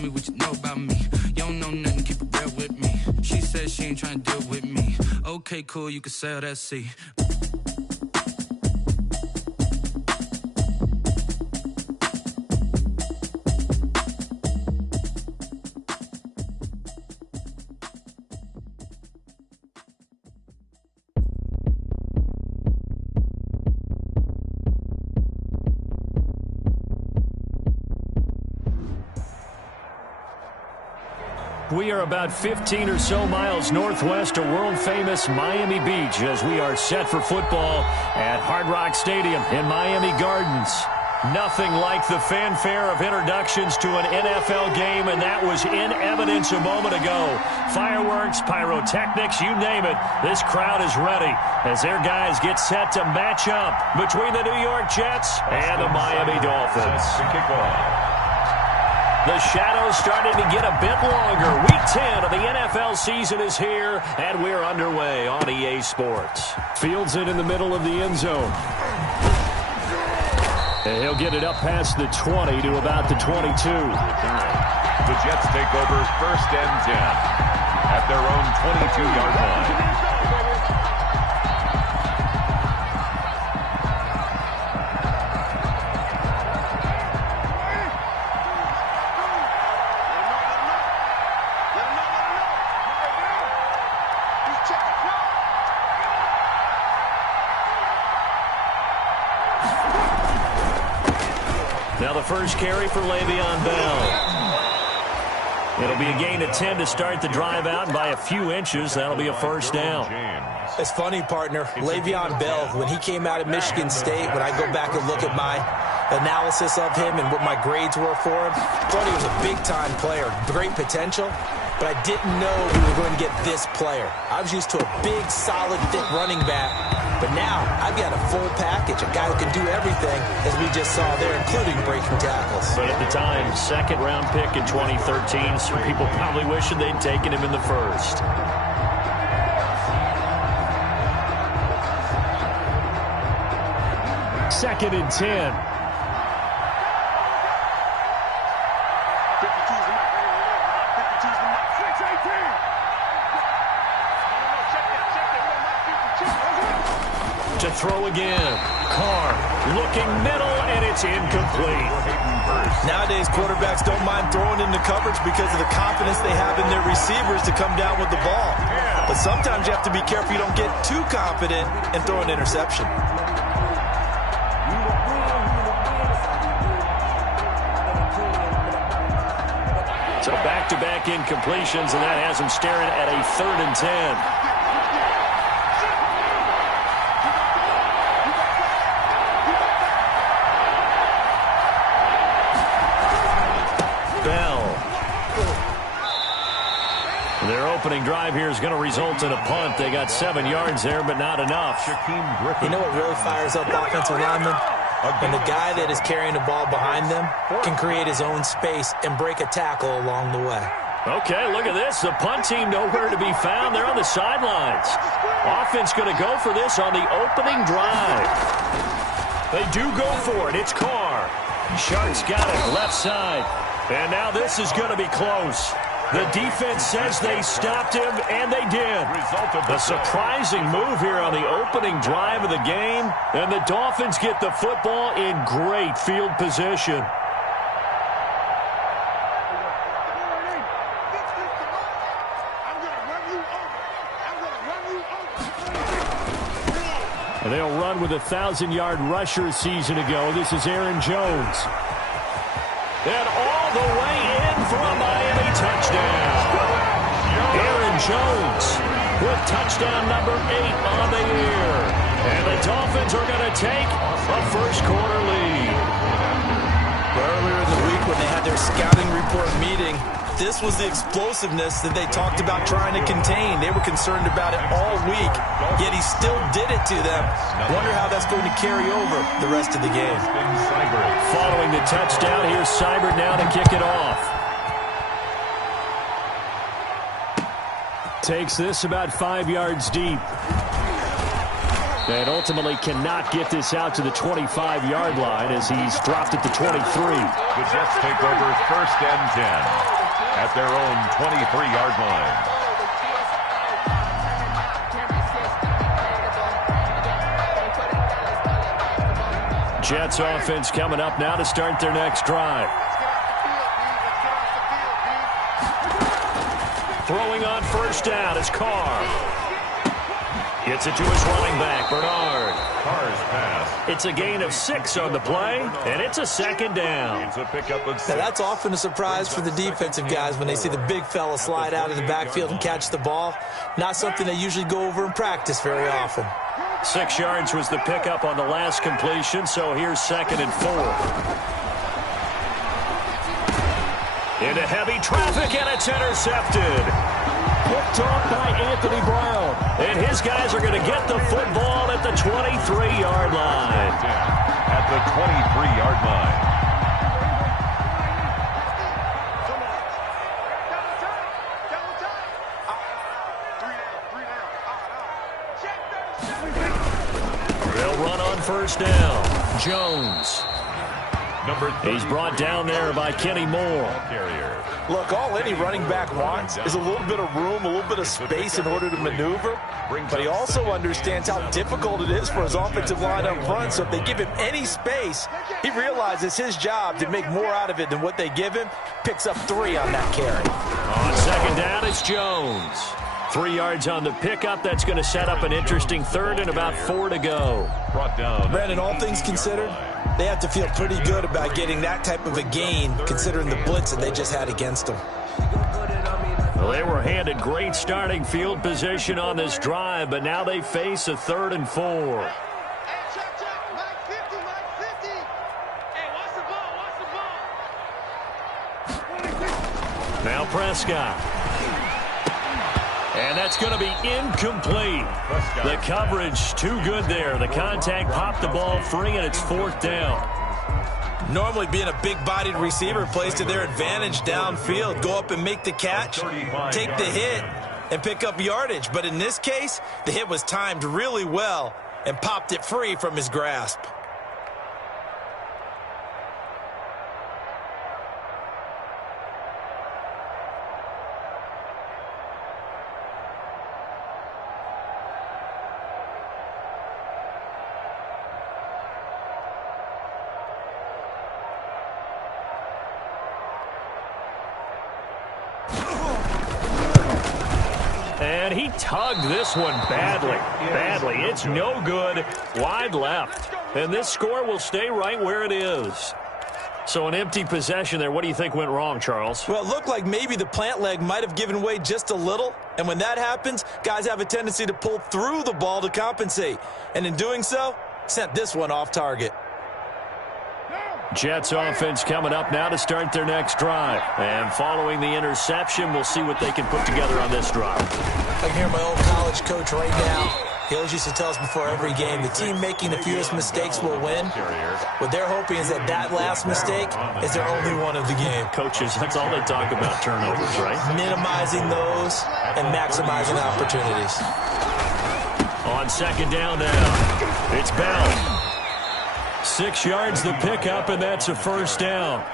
tell me what you know about me. You don't know nothing, keep it real with me. She said she ain't trying to deal with me. Okay, cool, you can sail that sea. We are about 15 or so miles northwest of world-famous Miami Beach as we are set for football at Hard Rock Stadium in Miami Gardens. Nothing like the fanfare of introductions to an NFL game, and that was in evidence a moment ago. Fireworks, pyrotechnics, you name it. This crowd is ready as their guys get set to match up between the New York Jets and the Miami Dolphins. The shadow's starting to get a bit longer. Week 10 of the NFL season is here, and we're underway on EA Sports. Fields it in the middle of the end zone. And he'll get it up past the 20 to about the 22. The Jets take over 1st and 10 at their own 22-yard line. Now the first carry for Le'Veon Bell. It'll be a gain of 10 to start the drive out, and by a few inches, that'll be a first down. It's funny, partner. Le'Veon Bell, when he came out of Michigan State, when I go back and look at my analysis of him and what my grades were for him, I thought he was a big-time player, great potential, but I didn't know we were going to get this player. I was used to a big, solid, thick running back. But now, I've got a full package, a guy who can do everything, as we just saw there, including breaking tackles. But at the time, second-round pick in 2013, some people probably wishing they'd taken him in the first. Second and 10. To throw again. Carr looking middle, and it's incomplete. Nowadays, quarterbacks don't mind throwing into coverage because of the confidence they have in their receivers to come down with the ball. But sometimes you have to be careful you don't get too confident and throw an interception. So back-to-back incompletions, and that has him staring at a 3rd and 10. Their opening drive here is going to result in a punt. They got 7 yards there, but not enough. You know what really fires up offensive linemen? When the guy that is carrying the ball behind them can create his own space and break a tackle along the way. Okay, look at this. The punt team nowhere to be found. They're on the sidelines. Offense going to go for this on the opening drive. They do go for it. It's Carr. Sharks got it left side. And now this is going to be close. The defense says they stopped him, and they did. A surprising move here on the opening drive of the game, and the Dolphins get the football in great field position. They'll run with a 1,000-yard rusher a season ago. This is Aaron Jones. And all the way in for a Miami touchdown. Aaron Jones with touchdown number 8 on the year. And the Dolphins are going to take a first-quarter lead. Earlier in the week when they had their scouting report meeting, this was the explosiveness that they talked about trying to contain. They were concerned about it all week, yet he still did it to them. Wonder how that's going to carry over the rest of the game. Following the touchdown, here's Seibert now to kick it off. Takes this about 5 yards deep. And ultimately cannot get this out to the 25-yard line as he's dropped at the 23. The Jets take over 1st and 10 at their own 23-yard line. Jets offense coming up now to start their next drive. Throwing on 1st down is Carr. Gets it to his running back, Bernard. Carr's pass. It's a gain of 6 on the play, and it's a 2nd down. It's a pickup of 6. Now, that's often a surprise for the defensive guys when they see the big fella slide out of the backfield and catch the ball. Not something they usually go over in practice very often. 6 yards was the pickup on the last completion, so here's 2nd and 4. Into heavy traffic, and it's intercepted. Picked off by Anthony Brown. And his guys are going to get the football at the 23-yard line. At the 23-yard line. They'll run on 1st down. Jones. He's brought down there by Kenny Moore. Look, all any running back wants is a little bit of room, a little bit of space in order to maneuver. But he also understands how difficult it is for his offensive line up front. So if they give him any space, he realizes his job to make more out of it than what they give him. Picks up 3 on that carry. On 2nd down, it's Jones. 3 yards on the pickup. That's going to set up an interesting 3rd and about 4 to go. Brought down. Brandon, all things considered, they have to feel pretty good about getting that type of a gain, considering the blitz that they just had against them. Well, they were handed great starting field position on this drive, but now they face a 3rd and 4. Now Prescott. And that's going to be incomplete. The coverage too good there. The contact popped the ball free, and it's 4th down. Normally being a big-bodied receiver plays to their advantage downfield. Go up and make the catch, take the hit, and pick up yardage. But in this case, the hit was timed really well and popped it free from his grasp. And he tugged this one badly. It's no good. Wide left. And this score will stay right where it is. So an empty possession there. What do you think went wrong, Charles? Well, it looked like maybe the plant leg might have given way just a little. And when that happens, guys have a tendency to pull through the ball to compensate. And in doing so, sent this one off target. Jets offense coming up now to start their next drive. And following the interception, we'll see what they can put together on this drive. I can hear my old college coach right now. He always used to tell us before every game, the team making the fewest mistakes will win. What they're hoping is that that last mistake is their only one of the game. Coaches, that's all they talk about, turnovers, right? Minimizing those and maximizing opportunities. On 2nd down now, it's Bell. 6 yards the pickup, and that's a 1st down.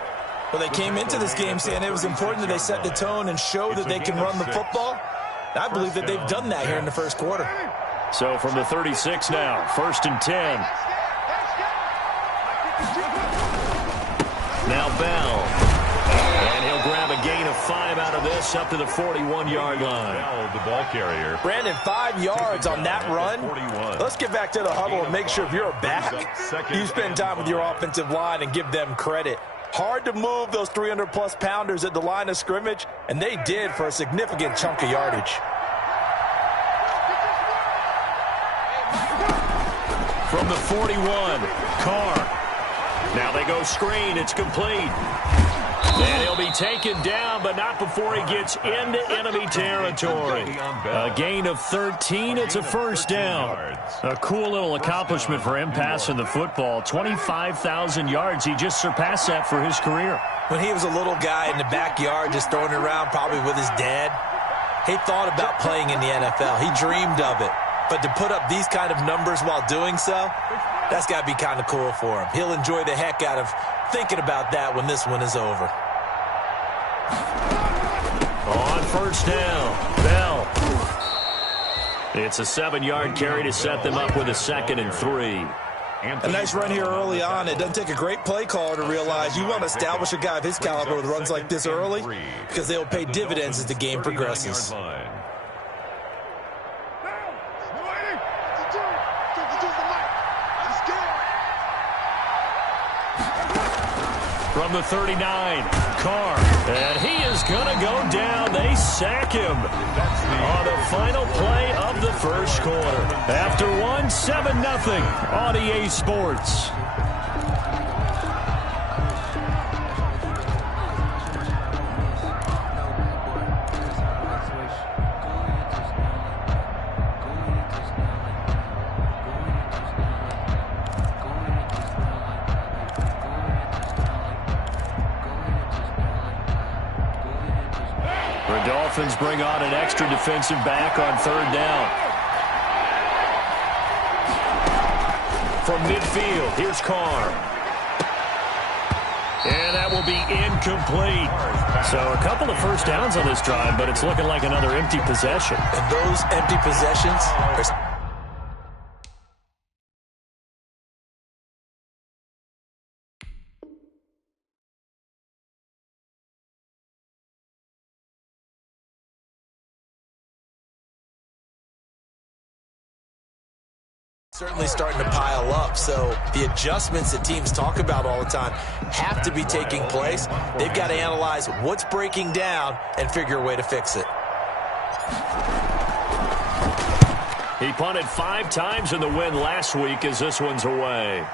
Well, they came into this game saying it was important that they set the tone and show that they can run the football. I believe that they've done that here in the first quarter. So from the 36 now, 1st and 10. Now Bell. And he'll grab a gain of 5 out of this up to the 41-yard line. Bell, the ball carrier. Brandon, 5 yards on that run. Let's get back to the huddle and make sure if you're a back, you spend time with your offensive line and give them credit. Hard to move those 300-plus pounders at the line of scrimmage, and they did for a significant chunk of yardage. From the 41, Carr. Now they go screen. It's complete. And he'll be taken down, but not before he gets into enemy territory. A gain of 13. It's a 1st down. A cool little accomplishment for him passing the football. 25,000 yards. He just surpassed that for his career. When he was a little guy in the backyard just throwing it around probably with his dad, he thought about playing in the NFL. He dreamed of it. But to put up these kind of numbers while doing so, that's got to be kind of cool for him. He'll enjoy the heck out of thinking about that when this one is over. On first down, Bell. It's a 7-yard carry to set them up with a 2nd and 3. A nice run here early on. It doesn't take a great play caller to realize you want to establish a guy of his caliber with runs like this early because they'll pay dividends as the game progresses. From the 39, Carr, and he is going to go down. They sack him on the final play of the first quarter. After 7-0 on EA Sports. Dolphins bring on an extra defensive back on 3rd down. From midfield, here's Carr. And that will be incomplete. So a couple of first downs on this drive, but it's looking like another empty possession. And those empty possessions are... certainly starting to pile up, so the adjustments that teams talk about all the time have to be taking place. They've got to analyze what's breaking down and figure a way to fix it. He punted 5 times in the win last week as this one's away.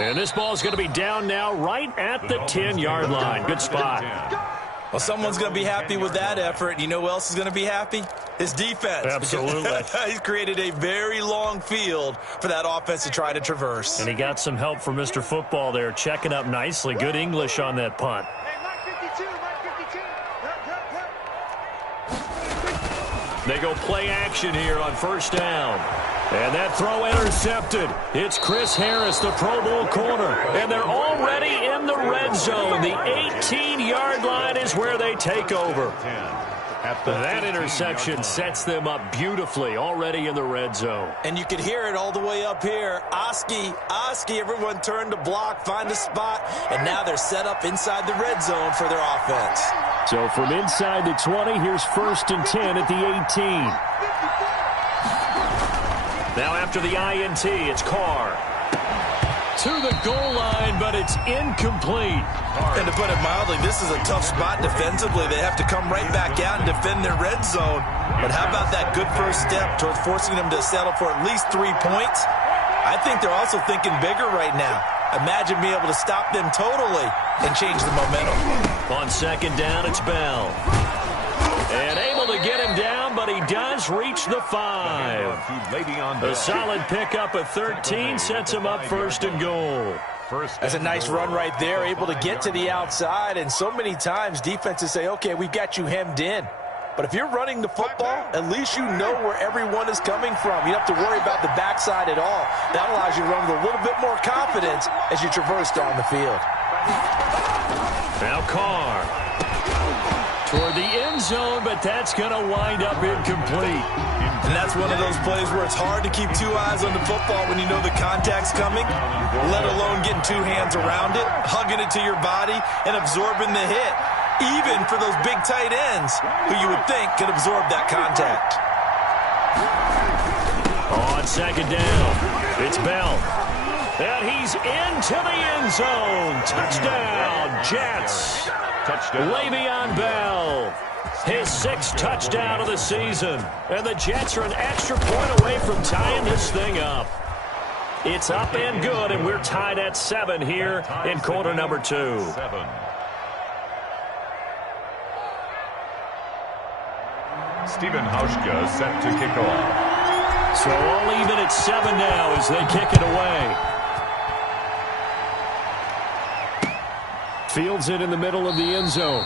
And this ball's going to be down now right at the 10-yard line. Good spot. Well, someone's going to be happy with that effort. And you know who else is going to be happy? His defense. Absolutely. He's created a very long field for that offense to try to traverse. And he got some help from Mr. Football there, checking up nicely. Good English on that punt. They go play action here on first down. And that throw intercepted. It's Chris Harris, the Pro Bowl corner. And they're already in the red zone. The 18-yard line is where they take over. That interception sets them up beautifully, already in the red zone. And you can hear it all the way up here. Oski, everyone turned to block, find a spot, and now they're set up inside the red zone for their offense. So from inside the 20, here's 1st and 10 at the 18. Now after the INT, it's Carr. To the goal line, but it's incomplete. And to put it mildly, this is a tough spot defensively. They have to come right back out and defend their red zone. But how about that good first step towards forcing them to settle for at least 3 points? I think they're also thinking bigger right now. Imagine being able to stop them totally and change the momentum. On 2nd down, it's Bell. And able to get him down, but he does reach the 5. A solid pickup of 13 sets him up 1st and goal. That's a nice run right there, able to get to the outside. And so many times defenses say, okay, we've got you hemmed in. But if you're running the football, at least you know where everyone is coming from. You don't have to worry about the backside at all. That allows you to run with a little bit more confidence as you traverse down the field. Now Carr. Toward the end zone, but that's going to wind up incomplete. And that's one of those plays where it's hard to keep 2 eyes on the football when you know the contact's coming, let alone getting 2 hands around it, hugging it to your body, and absorbing the hit, even for those big tight ends who you would think could absorb that contact. On 2nd down, it's Bell. And he's into the end zone. Touchdown, Jets. Le'Veon Bell, his 6th touchdown of the season. And the Jets are an extra point away from tying this thing up. It's up and good, and we're tied at 7 here in quarter number 2. Stephen Hauschka set to kick off. So all even at 7 now as they kick it away. Fields it in the middle of the end zone.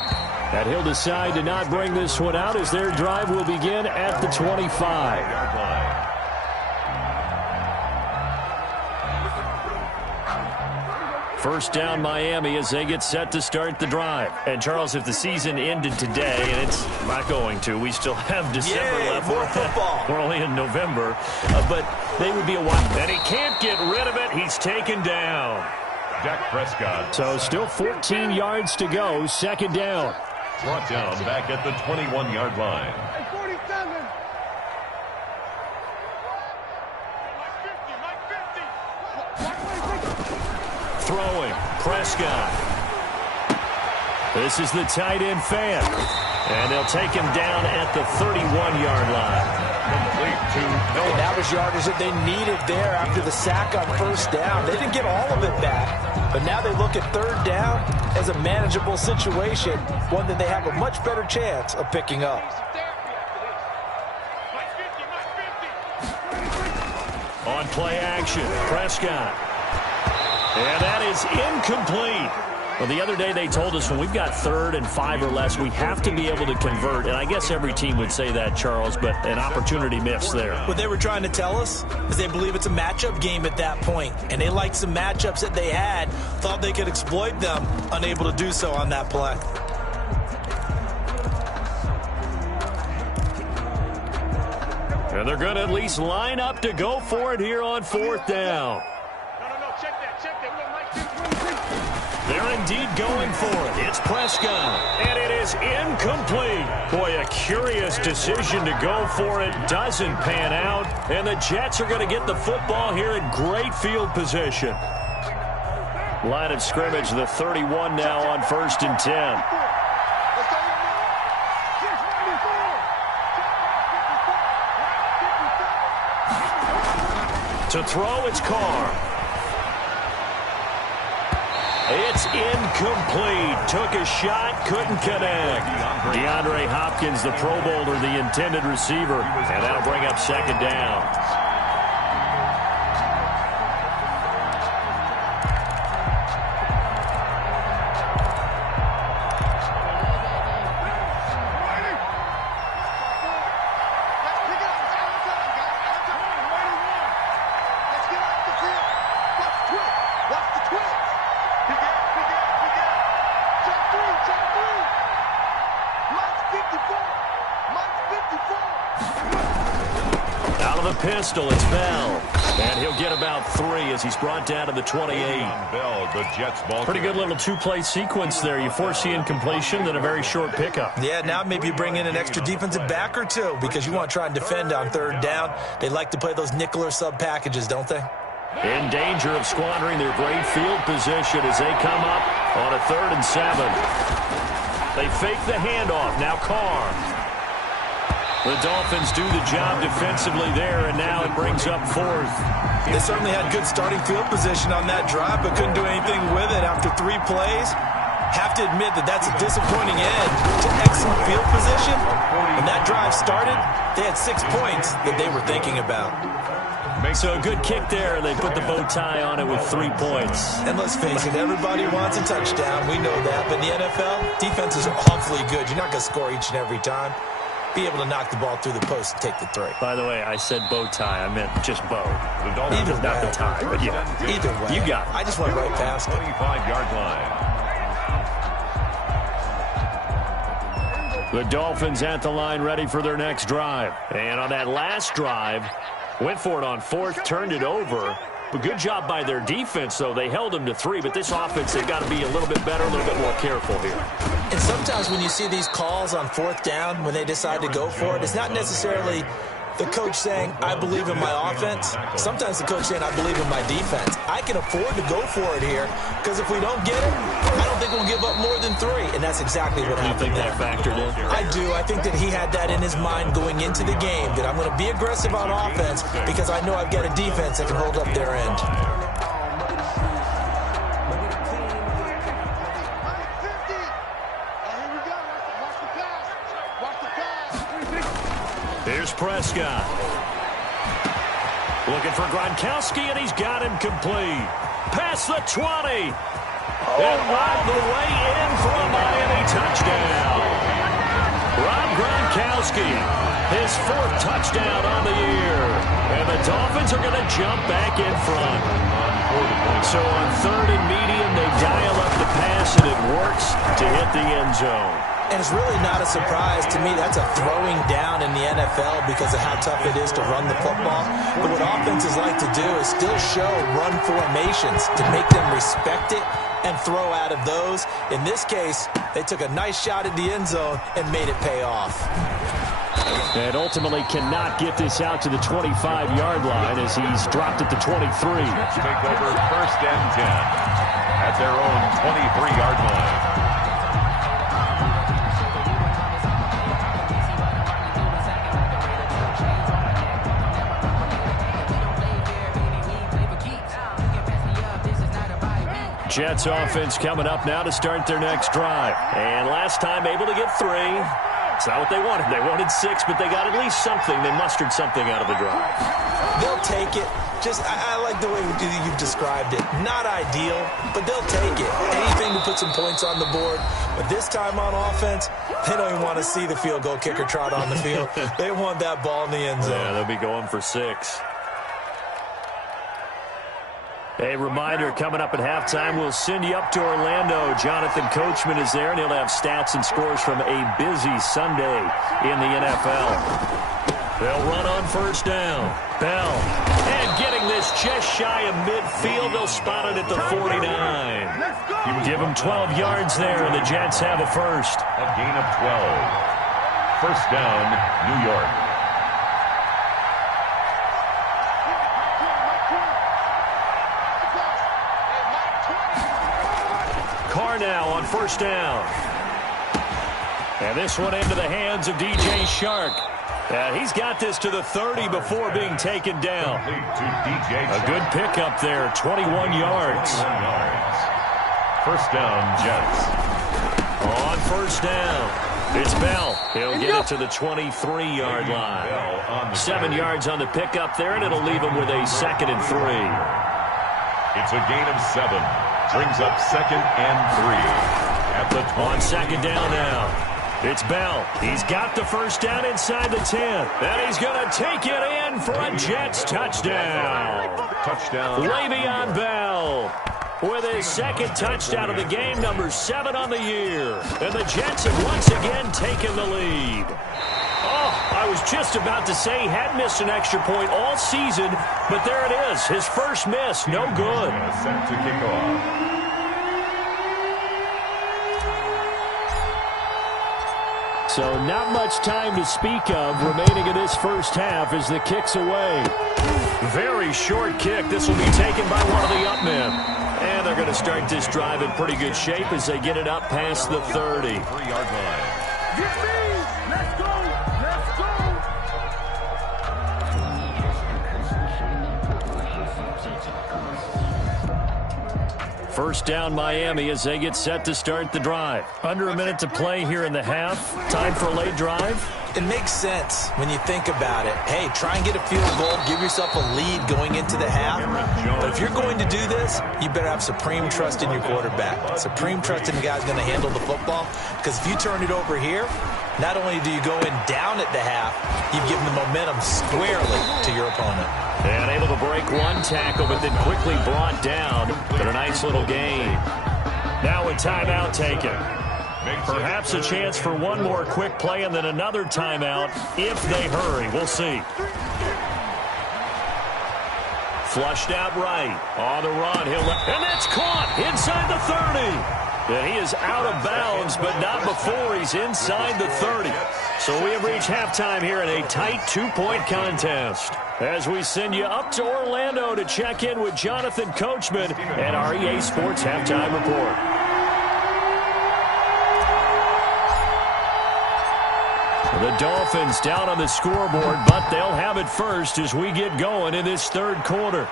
And he'll decide to not bring this one out as their drive will begin at the 25. First down Miami as they get set to start the drive. And, Charles, if the season ended today, and it's not going to, we still have December left. More football. We're only in November. But they would be a while. And he can't get rid of it. He's taken down. Dak Prescott. So still 14 yards to go. Second down. Brought down back at the 21-yard line. Throwing, Prescott. This is the tight end fan. And they'll take him down at the 31-yard line. And that was yardage that they needed there after the sack on first down. They didn't get all of it back, but now they look at third down as a manageable situation, one that they have a much better chance of picking up. On play action, Prescott. And that is incomplete. Well, the other day they told us when we've got 3rd and 5 or less, we have to be able to convert. And I guess every team would say that, Charles, but an opportunity missed there. What they were trying to tell us is they believe it's a matchup game at that point. And they liked some matchups that they had, thought they could exploit them, unable to do so on that play. And they're going to at least line up to go for it here on 4th down. They're indeed going for it. It's Prescott. And it is incomplete. Boy, a curious decision to go for it. Doesn't pan out. And the Jets are going to get the football here in great field position. Line of scrimmage, the 31 now on 1st and 10. To throw, it's Carr. It's incomplete. Took a shot, couldn't connect. DeAndre Hopkins, the Pro Bowler, the intended receiver. And that'll bring up second down. Pistol, it's Bell. And he'll get about 3 as he's brought down to the 28. Bell, the Jets ball. Pretty good little 2-play sequence there. You force the incompletion, then a very short pickup. Yeah, now maybe you bring in an extra defensive back or two because you want to try and defend on 3rd down. They like to play those nickel or sub packages, don't they? In danger of squandering their great field position as they come up on a 3rd and 7. They fake the handoff. Now Carr. The Dolphins do the job defensively there, and now it brings up 4th. They certainly had good starting field position on that drive, but couldn't do anything with it after 3 plays. Have to admit that that's a disappointing end to excellent field position. When that drive started, they had 6 points that they were thinking about. So a good kick there, and they put the bow tie on it with 3 points. And let's face it, everybody wants a touchdown. We know that. But in the NFL, defenses are awfully good. You're not going to score each and every time. Be able to knock the ball through the post and take the 3. By the way, I said bow tie. I meant just bow. Either way. Not the tie, but yeah. Either way. You got it. I just went right past it. 25-yard line. The Dolphins at the line ready for their next drive. And on that last drive, went for it on 4th, turned it over. But good job by their defense, though. They held them to 3, but this offense, they've got to be a little bit better, a little bit more careful here. And sometimes when you see these calls on 4th down, when they decide to go for it, it's not necessarily the coach saying, I believe in my offense. Sometimes the coach saying, I believe in my defense. I can afford to go for it here, because if we don't get it, I don't think we'll give up more than 3. And that's exactly what happened there. You think that factored in? I do. I think that he had that in his mind going into the game, that I'm going to be aggressive on offense because I know I've got a defense that can hold up their end. Here's Prescott. Looking for Gronkowski, and he's got him complete. Past the 20. And all the way in for a Miami touchdown. Gronkowski, his 4th touchdown on the year. And the Dolphins are going to jump back in front. So on 3rd and medium, they dial up the pass, and it works to hit the end zone. And it's really not a surprise to me. That's a throwing down in the NFL because of how tough it is to run the football. But what offenses like to do is still show run formations to make them respect it and throw out of those. In this case, they took a nice shot at the end zone and made it pay off. And ultimately cannot get this out to the 25-yard line as he's dropped it to 23. Take over 1st and 10 at their own 23-yard line. Jets offense coming up now to start their next drive. And last time able to get 3. It's not what they wanted. They wanted 6, but they got at least something. They mustered something out of the drive. They'll take it. I like the way you've described it. Not ideal, but they'll take it. Anything to put some points on the board. But this time on offense, they don't even want to see the field goal kicker trot on the field. They want that ball in the end zone. Yeah, they'll be going for 6. A reminder, coming up at halftime, we'll send you up to Orlando. Jonathan Coachman is there, and he'll have stats and scores from a busy Sunday in the NFL. They'll run on 1st down. Bell. And getting this just shy of midfield. They'll spot it at the 49. Give them 12 yards there, and the Jets have a first. A gain of 12. 1st down, New York. Carr now on 1st down. And this one into the hands of DJ Shark. He's got this to the 30 before being taken down. A good pickup there, 21 yards. 1st down, Jets. On 1st down, it's Bell. He'll get it to the 23-yard line. 7 yards on the pickup there, and it'll leave him with a 2nd and 3. It's a gain of 7. Brings up 2nd and 3. At the 20. On 2nd down now. It's Bell. He's got the 1st down inside the 10. And he's going to take it in for a Jets touchdown. Touchdown. Le'Veon Bell with his 2nd touchdown of the game, number 7 on the year. And the Jets have once again taken the lead. Oh, I was just about to say he hadn't missed an extra point all season, but there it is. His first miss, no good. Set to kick off. So not much time to speak of remaining in this first half as the kick's away. Very short kick. This will be taken by one of the up men. And they're going to start this drive in pretty good shape as they get it up past the 30. 3-yard line. Get me! Let's go! Let's go! First down Miami as they get set to start the drive. Under a minute to play here in the half. Time for a late drive. It makes sense when you think about it. Hey, try and get a field goal. Give yourself a lead going into the half. But if you're going to do this, you better have supreme trust in your quarterback. Supreme trust in the guy who's going to handle the football. Because if you turn it over here, not only do you go in down at the half, you've given the momentum squarely to your opponent. And able to break one tackle, but then quickly brought down. But a nice little gain. Now a timeout taken. Perhaps a chance for one more quick play and then another timeout if they hurry. We'll see. Flushed out right. On the run. And that's caught inside the 30. And he is out of bounds, but not before he's inside the 30. So we have reached halftime here in a tight 2-point contest. As we send you up to Orlando to check in with Jonathan Coachman and our EA Sports Halftime Report. The Dolphins down on the scoreboard, but they'll have it first as we get going in this third quarter.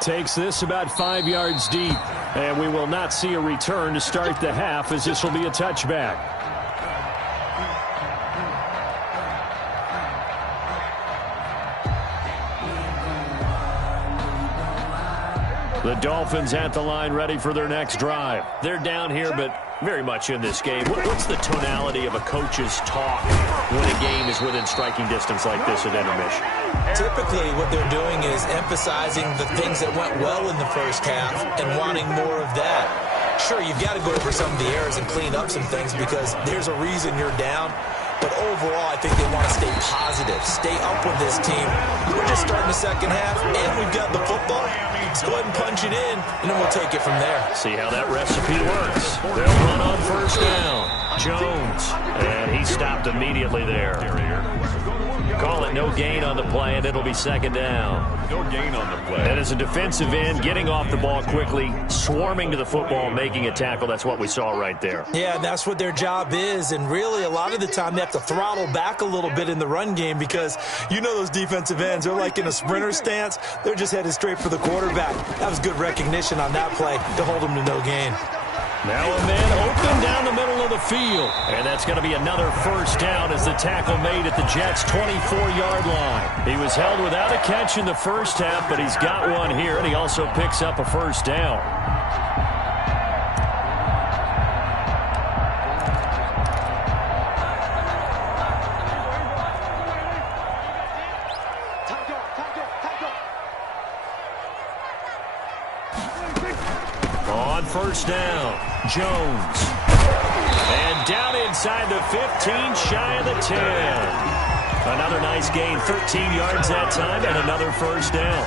Takes this about 5 yards deep, and we will not see a return to start the half as this will be a touchback. The Dolphins at the line ready for their next drive. They're down here, but very much in this game. What's the tonality of a coach's talk when a game is within striking distance like this at intermission? Typically, what they're doing is emphasizing the things that went well in the first half and wanting more of that. Sure, you've got to go over some of the errors and clean up some things because there's a reason you're down. But overall, I think they want to stay positive, stay up with this team. We're just starting the second half, and we've got the football. Let's go ahead and punch it in, and then we'll take it from there. See how that recipe works. They'll run on first down. Jones, and he stopped immediately there. Call it no gain on the play, and it'll be second down. No gain on the play. And as a defensive end, getting off the ball quickly, swarming to the football, making a tackle, that's what we saw right there. Yeah, that's what their job is, and really a lot of the time they have to throttle back a little bit in the run game because you know those defensive ends, they're like in a sprinter stance. They're just headed straight for the quarterback. That was good recognition on that play to hold them to no gain. Now a man open down the middle of the field. And that's going to be another first down as the tackle made at the Jets' 24-yard line. He was held without a catch in the first half, but he's got one here, and he also picks up a first down. On first down, Jones. And down inside the 15, shy of the 10. Another nice gain, 13 yards that time, and another first down.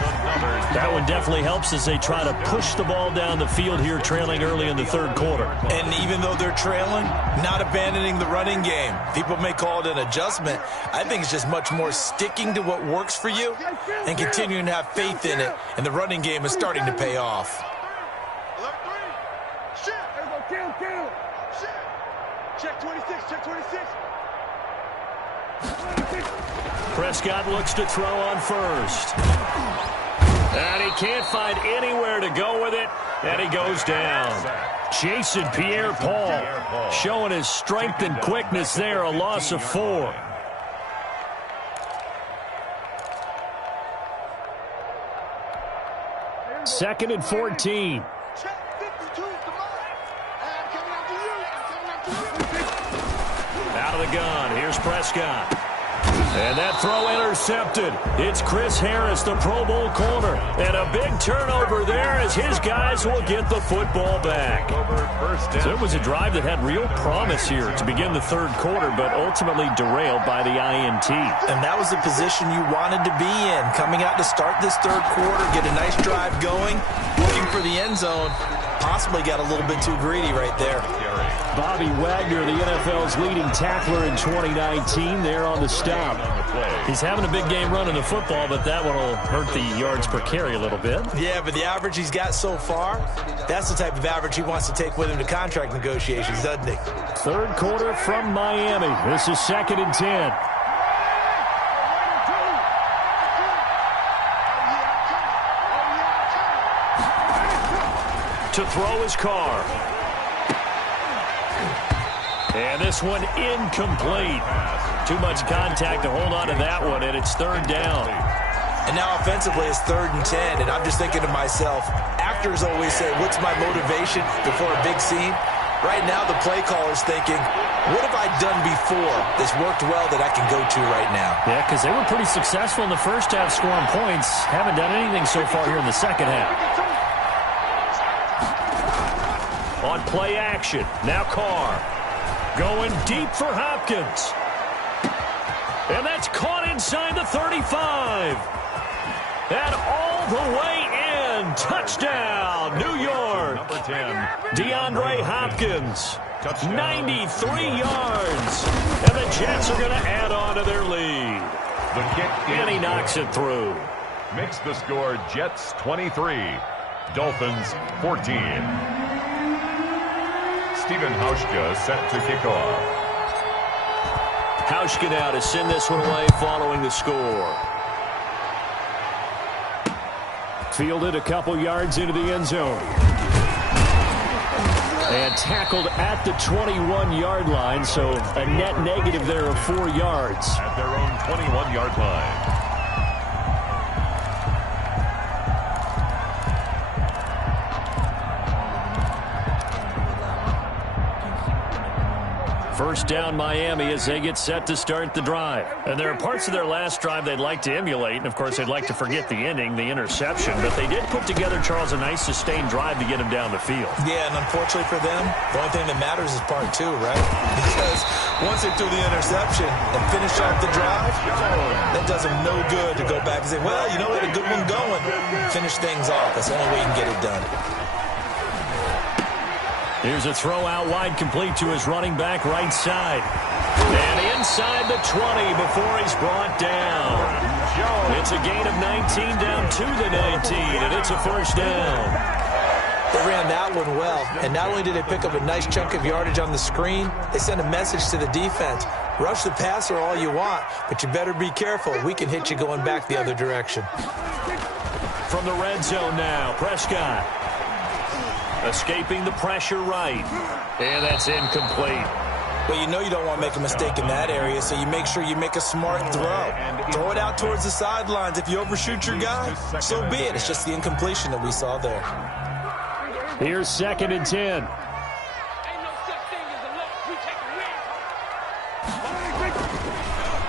That one definitely helps as they try to push the ball down the field here, trailing early in the third quarter. And even though they're trailing, not abandoning the running game. People may call it an adjustment. I think it's just much more sticking to what works for you and continuing to have faith in it. And the running game is starting to pay off. Check 26, check 26. Prescott looks to throw on first. And he can't find anywhere to go with it, and he goes down. Jason Pierre-Paul showing his strength and quickness there, a loss of 4. Second and 14. Out of the gun, here's Prescott. And that throw intercepted. It's Chris Harris, the Pro Bowl corner. And a big turnover there as his guys will get the football back. So it was a drive that had real promise here to begin the third quarter, but ultimately derailed by the INT. And that was the position you wanted to be in. Coming out to start this third quarter, get a nice drive going, looking for the end zone. Possibly got a little bit too greedy right there. Bobby Wagner, the NFL's leading tackler in 2019, there on the stop. He's having a big game running the football, but that one will hurt the yards per carry a little bit. Yeah, but the average he's got so far, that's the type of average he wants to take with him to contract negotiations, doesn't he? Third quarter from Miami. This is second and 10. To throw his car. And this one incomplete. Too much contact to hold on to that one, and it's third down. And now offensively it's third and 10, and I'm just thinking to myself, actors always say, what's my motivation before a big scene? Right now the play caller's thinking, what have I done before that's worked well that I can go to right now? Yeah, because they were pretty successful in the first half scoring points. Haven't done anything so far here in the second half. On play action, now Carr. Going deep for Hopkins. And that's caught inside the 35. And all the way in. Touchdown, New York. Number 10. DeAndre Hopkins. 93 yards. And the Jets are going to add on to their lead. The kick And he knocks it through. Makes the score Jets 23. Dolphins 14. Steven Hauschka set to kick off. Hauschka now to send this one away following the score. Fielded a couple yards into the end zone. And tackled at the 21-yard line, so a net negative there of 4 yards. At their own 21-yard line. First down Miami as they get set to start the drive. And there are parts of their last drive they'd like to emulate. And, of course, they'd like to forget the ending, the interception. But they did put together, Charles, a nice sustained drive to get him down the field. Yeah, and unfortunately for them, the only thing that matters is part two, right? Because once they threw the interception and finish off the drive, that does them no good to go back and say, well, you know, we had a good one going. Finish things off. That's the only way you can get it done. Here's a throw out wide, complete to his running back right side. And inside the 20 before he's brought down. It's a gain of 19 down to the 19, and it's a first down. They ran that one well, and not only did they pick up a nice chunk of yardage on the screen, they sent a message to the defense. Rush the passer all you want, but you better be careful. We can hit you going back the other direction. From the red zone now, Prescott. Escaping the pressure right. And that's incomplete. Well, you know you don't want to make a mistake in that area, so you make sure you make a smart throw. Throw it out towards the sidelines. If you overshoot your guy, so be it. It's just the incompletion that we saw there. Here's 2nd and 10.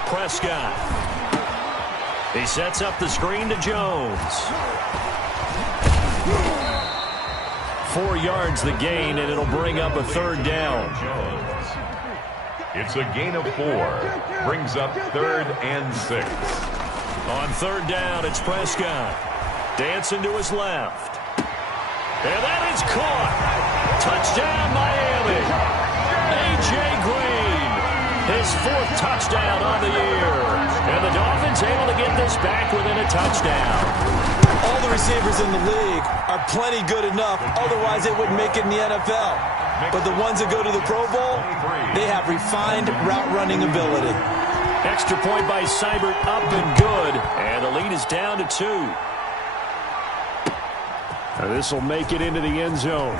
Prescott. He sets up the screen to Jones. 4 yards the gain, and it'll bring up a third down. It's a gain of 4. Brings up 3rd and 6. On 3rd down, it's Prescott. Dancing to his left. And that is caught. Touchdown, Miami. A.J. Green, his 4th touchdown on the year. And the Dolphins able to get this back within a touchdown. All the receivers in the league are plenty good enough, otherwise they wouldn't make it in the NFL. But the ones that go to the Pro Bowl, they have refined route running ability. Extra point by Seibert, up and good, and the lead is down to 2. This will make it into the end zone.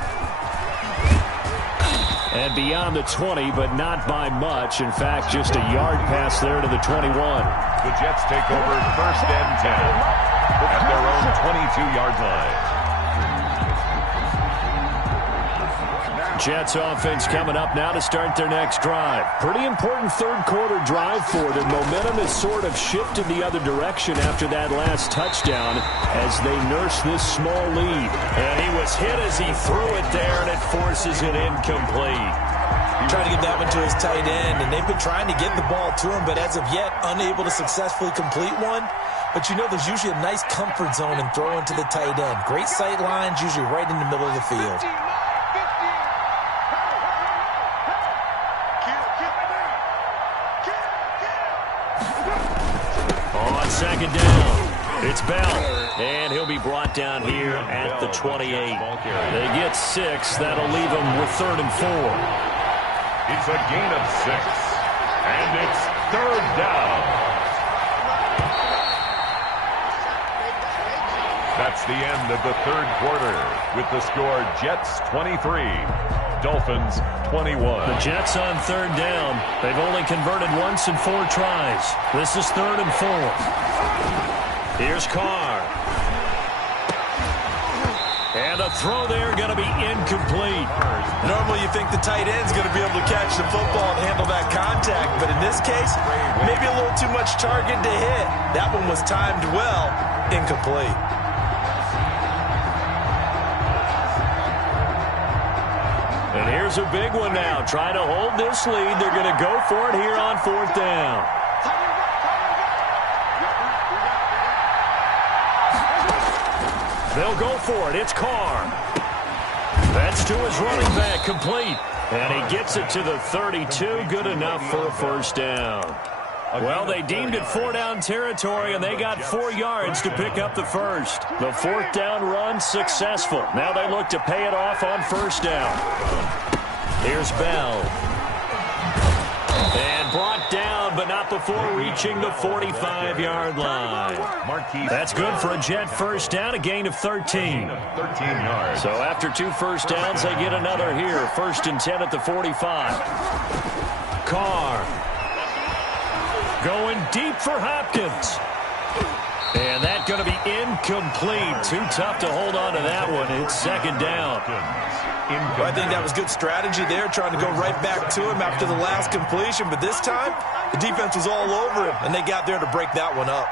And beyond the 20, but not by much. In fact, just a yard pass there to the 21. The Jets take over 1st and 10. At their own 22-yard line. Jets offense coming up now to start their next drive. Pretty important third-quarter drive for them. Momentum has sort of shifted the other direction after that last touchdown as they nurse this small lead. And he was hit as he threw it there, and it forces it incomplete. Trying to get that one to his tight end, and they've been trying to get the ball to him, but as of yet, unable to successfully complete one. But you know there's usually a nice comfort zone in throwing to the tight end. Great sight lines, usually right in the middle of the field. On 2nd down, it's Bell. And he'll be brought down here at the 28. They get 6. That'll leave them with 3rd and 4. It's a gain of 6. And it's 3rd down. That's the end of the 3rd quarter with the score Jets 23, Dolphins 21. The Jets on 3rd down. They've only converted once in 4 tries. This is 3rd and 4. Here's Carr. And a throw there going to be incomplete. Normally you think the tight end's going to be able to catch the football and handle that contact, but in this case, maybe a little too much target to hit. That one was timed well, incomplete. And here's a big one now. Trying to hold this lead. They're going to go for it here on 4th down. They'll go for it. It's Carr. That's to his running back, complete. And he gets it to the 32. Good enough for a first down. Well, they deemed it 4-down territory, and they got 4 yards to pick up the first. The 4th down run successful. Now they look to pay it off on 1st down. Here's Bell. And brought down, but not before reaching the 45-yard line. That's good for a Jet first down, a gain of 13. 13 yards. So after 2 first downs, they get another here. 1st and 10 at the 45. Carr. Going deep for Hopkins. And that's going to be incomplete. Too tough to hold on to that one. It's 2nd down. incomplete. I think that was good strategy there, trying to go right back to him after the last completion. But this time, the defense was all over him, and they got there to break that one up.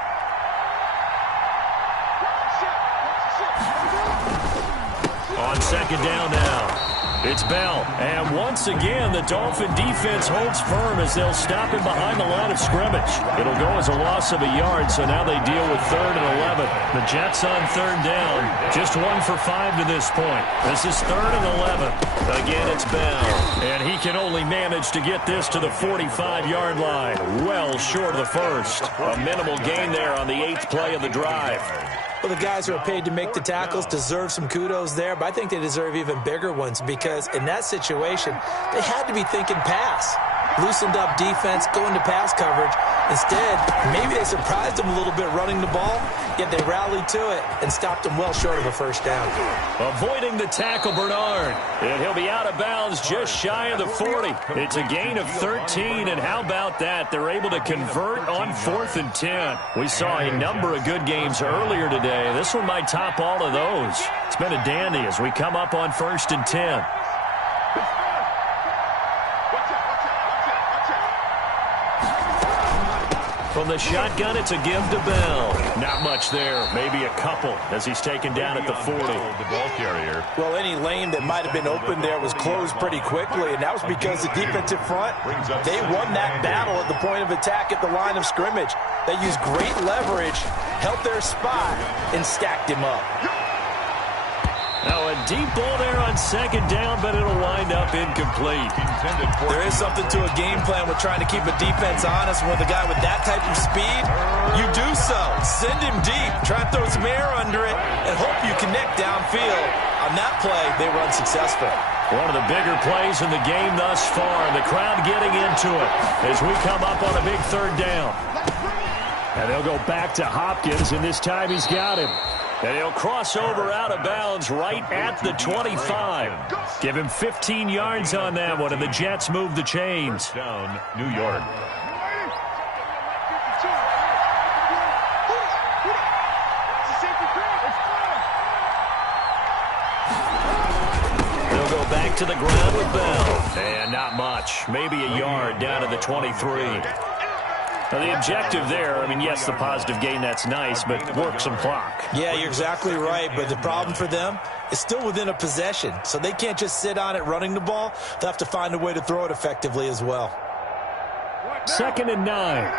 On second down now. It's Bell. And once again, the Dolphin defense holds firm as they'll stop him behind the line of scrimmage. It'll go as a loss of a yard, so now they deal with 3rd and 11. The Jets on 3rd down. Just 1 for 5 to this point. This is 3rd and 11. Again, it's Bell. And he can only manage to get this to the 45-yard line. Well short of the first. A minimal gain there on the 8th play of the drive. Well, the guys who are paid to make the tackles deserve some kudos there, but I think they deserve even bigger ones because in that situation, they had to be thinking pass. Loosened up defense, going to pass coverage. Instead, maybe they surprised them a little bit running the ball, yet they rallied to it and stopped them well short of a first down. Avoiding the tackle, Bernard. And he'll be out of bounds just shy of the 40. It's a gain of 13, and how about that? They're able to convert on 4th and 10. We saw a number of good games earlier today. This one might top all of those. It's been a dandy as we come up on 1st and 10. From the shotgun, it's a give to Bell. Not much there. Maybe a couple as he's taken down at the 40. The ball carrier. Well, any lane that might have been open there was closed pretty quickly, and that was because the defensive front, they won that battle at the point of attack at the line of scrimmage. They used great leverage, held their spot, and stacked him up. Now a deep ball there on 2nd down, but it'll wind up incomplete. There is something to a game plan with trying to keep a defense honest with a guy with that type of speed. You do so. Send him deep. Try and throw some air under it and hope you connect downfield. On that play, they were unsuccessful. One of the bigger plays in the game thus far. The crowd getting into it as we come up on a big 3rd down. And they'll go back to Hopkins, and this time he's got him. And he'll cross over out of bounds right at the 25. Give him 15 yards on that one, and the Jets move the chains. Down, New York. They'll go back to the ground with Bell. And not much. Maybe a yard down to the 23. Now, the objective there, I mean, yes, the positive gain, that's nice, but work some clock. Yeah, you're exactly right, but the problem for them is still within a possession, so they can't just sit on it running the ball. They'll have to find a way to throw it effectively as well. 2nd and 9.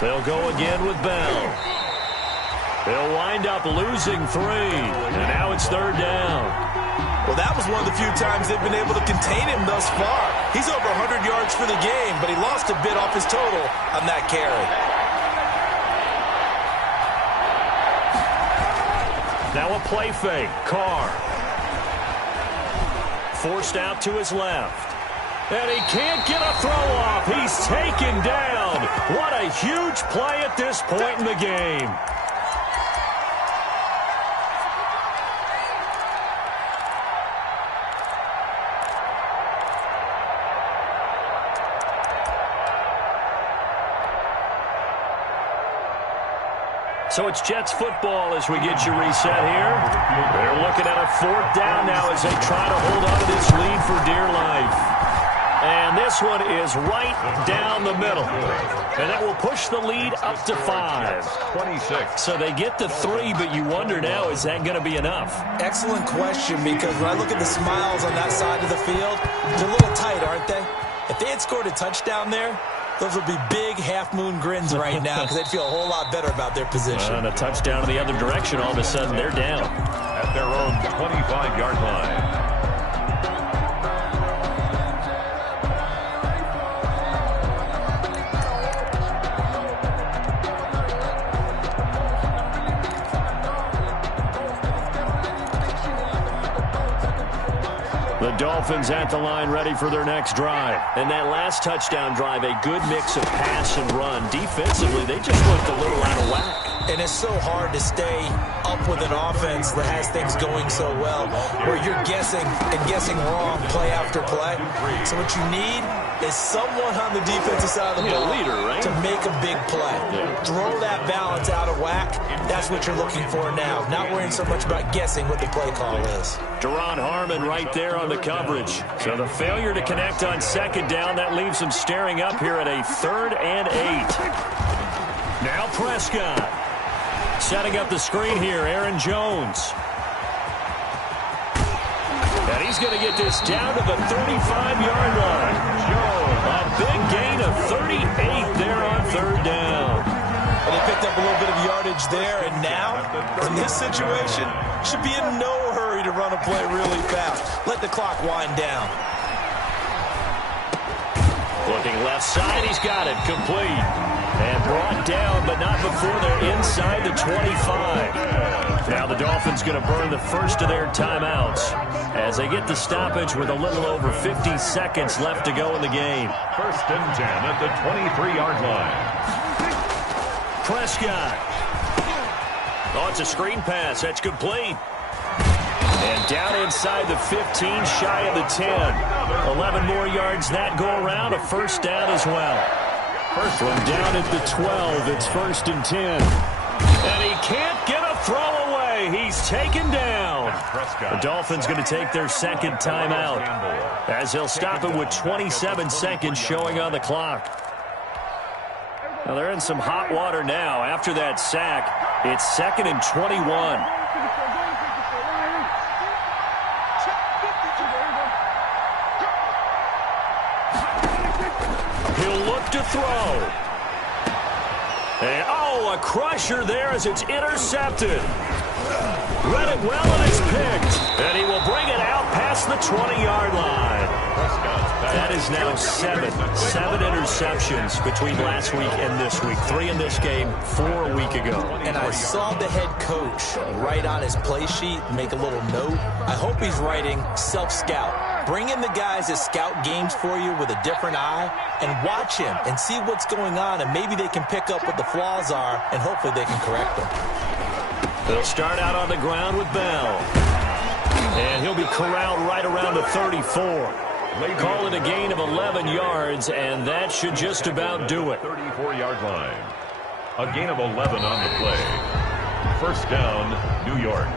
They'll go again with Bell. They'll wind up losing 3, and now it's 3rd down. Well, that was one of the few times they've been able to contain him thus far. He's over 100 yards for the game, but he lost a bit off his total on that carry. Now a play fake. Carr. Forced out to his left. And he can't get a throw off. He's taken down. What a huge play at this point in the game. So it's Jets football as we get you reset here. They're looking at a 4th down now as they try to hold on to this lead for dear life. And this one is right down the middle. And that will push the lead up to 5. 26. So they get to 3, but you wonder now, is that going to be enough? Excellent question, because when I look at the smiles on that side of the field, they're a little tight, aren't they? If they had scored a touchdown there, those would be big half-moon grins right now because they'd feel a whole lot better about their position. And a touchdown in the other direction, all of a sudden they're down. At their own 25-yard line. The Dolphins at the line ready for their next drive. And that last touchdown drive, a good mix of pass and run. Defensively, they just looked a little out of whack. And it's so hard to stay up with an offense that has things going so well, where you're guessing and guessing wrong play after play. So what you need is someone on the defensive side of the ball to make a big play. Throw that balance out of whack. That's what you're looking for now. Not worrying so much about guessing what the play call is. Deron Harmon right there on the coverage. So the failure to connect on second down, that leaves him staring up here at a 3rd and 8. Now Prescott. Setting up the screen here, Aaron Jones. And he's going to get this down to the 35-yard line. A big gain of 38 there on 3rd down. Well, they picked up a little bit of yardage there, and now, in this situation, should be in no hurry to run a play really fast. Let the clock wind down. Looking left side, he's got it, complete. And brought down, but not before they're inside the 25. Now the Dolphins going to burn the first of their timeouts as they get the stoppage with a little over 50 seconds left to go in the game. 1st and 10 at the 23-yard line. Prescott. Oh, it's a screen pass. That's complete. And down inside the 15, shy of the 10. 11 more yards that go around, a 1st down as well. From down at the 12, it's 1st and 10. And he can't get a throw away. He's taken down. The Dolphins going to take their 2nd timeout as they'll stop it with 27 seconds showing on the clock. Now they're in some hot water now. After that sack, it's 2nd and 21. To throw. And, a crusher there as it's intercepted. Read it well, and it's picked. And he will bring it out past the 20-yard line. That is now 7 interceptions between last week and this week. 3 in this game, 4 a week ago. And I saw the head coach write on his play sheet, make a little note. I hope he's writing self-scout. Bring in the guys that scout games for you with a different eye and watch him and see what's going on, and maybe they can pick up what the flaws are, and hopefully they can correct them. They'll start out on the ground with Bell. And he'll be corralled right around the 34. Call it a gain of 11 yards, and that should just about do it. 34-yard line. A gain of 11 on the play. 1st down, New York.